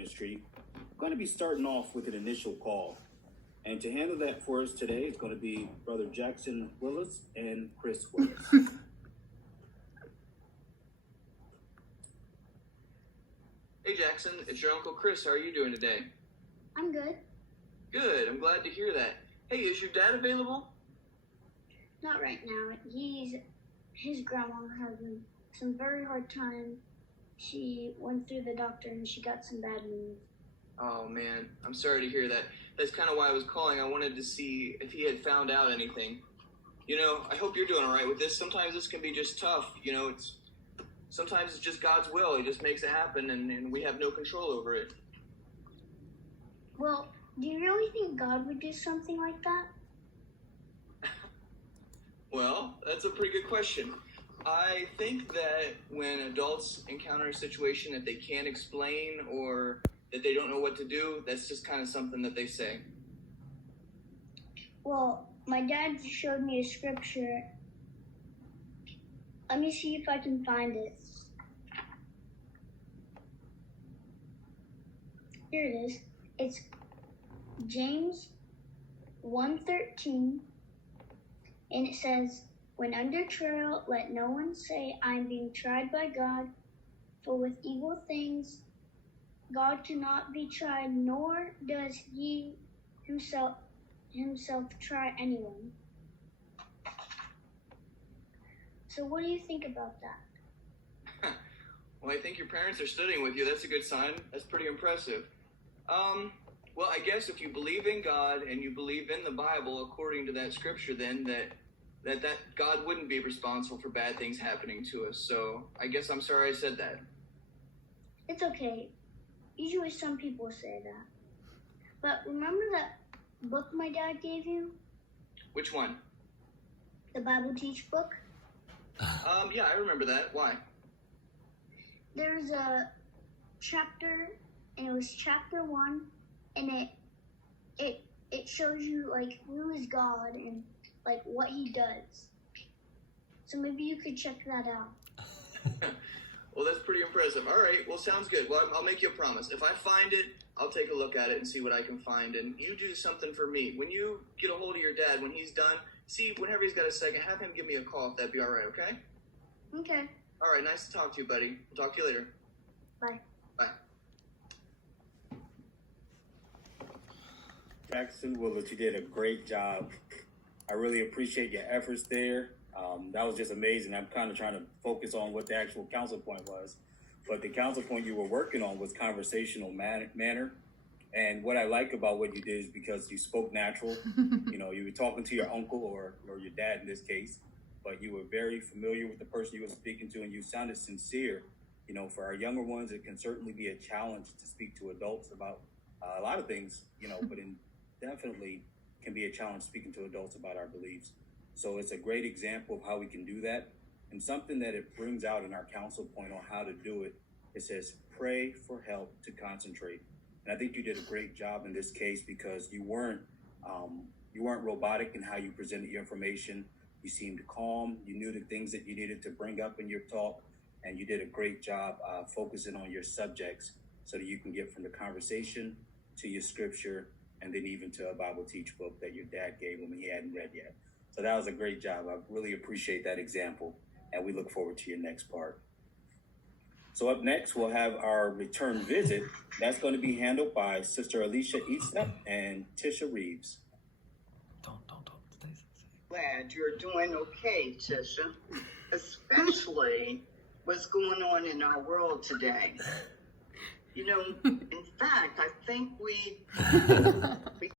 Ministry, I'm going to be starting off with an initial call. And to handle that for us today is going to be Brother Jackson Willis and Chris Willis. Hey Jackson, it's your Uncle Chris. How are you doing today? I'm good. Good, I'm glad to hear that. Hey, is your dad available? Not right now. His grandma having some very hard time. She went through the doctor and she got some bad news. Oh man, I'm sorry to hear that. That's kind of why I was calling. I wanted to see if he had found out anything. You know, I hope you're doing all right with this. Sometimes this can be just tough. You know, sometimes it's just God's will. He just makes it happen and we have no control over it. Well, do you really think God would do something like that? Well, that's a pretty good question. I think that when adults encounter a situation that they can't explain or that they don't know what to do, that's just kind of something that they say. Well, my dad showed me a scripture. Let me see if I can find it. Here it is. It's James 1:13, and it says, "When under trial, let no one say, I am being tried by God, for with evil things God cannot be tried, nor does he himself try anyone." So what do you think about that? Well, I think your parents are studying with you. That's a good sign. That's pretty impressive. Well, I guess if you believe in God and you believe in the Bible according to that scripture, then that God wouldn't be responsible for bad things happening to us. So I guess I'm sorry I said that. It's okay. Usually some people say that. But remember that book my dad gave you? Which one? The Bible Teach book? Yeah, I remember that. Why? There's a chapter, and it was chapter 1, and it shows you like who is God and like what he does. So maybe you could check that out. Well, that's pretty impressive. All right. Well, sounds good. Well, I'll make you a promise. If I find it, I'll take a look at it and see what I can find. And you do something for me. When you get a hold of your dad, when he's done, see, whenever he's got a second, have him give me a call if that'd be all right, okay? Okay. All right. Nice to talk to you, buddy. We'll talk to you later. Bye. Bye. Jackson Willis, you did a great job. I really appreciate your efforts there. That was just amazing. I'm kind of trying to focus on what the actual council point was. But the council point you were working on was conversational manner. And what I like about what you did is because you spoke natural. You know, you were talking to your uncle or your dad in this case, but you were very familiar with the person you were speaking to and you sounded sincere. You know, for our younger ones, it can certainly be a challenge to speak to adults about a lot of things, you know, but definitely can be a challenge speaking to adults about our beliefs. So it's a great example of how we can do that. And something that it brings out in our council point on how to do it, it says, pray for help to concentrate. And I think you did a great job in this case because you weren't robotic in how you presented your information. You seemed calm. You knew the things that you needed to bring up in your talk. And you did a great job focusing on your subjects so that you can get from the conversation to your scripture and then even to a Bible Teach book that your dad gave him and he hadn't read yet. So that was a great job. I really appreciate that example, and we look forward to your next part. So up next, we'll have our return visit. That's going to be handled by Sister Alicia Eastep and Tisha Reeves. Don't. Glad you're doing okay, Tisha, especially what's going on in our world today. You know, in fact, I think we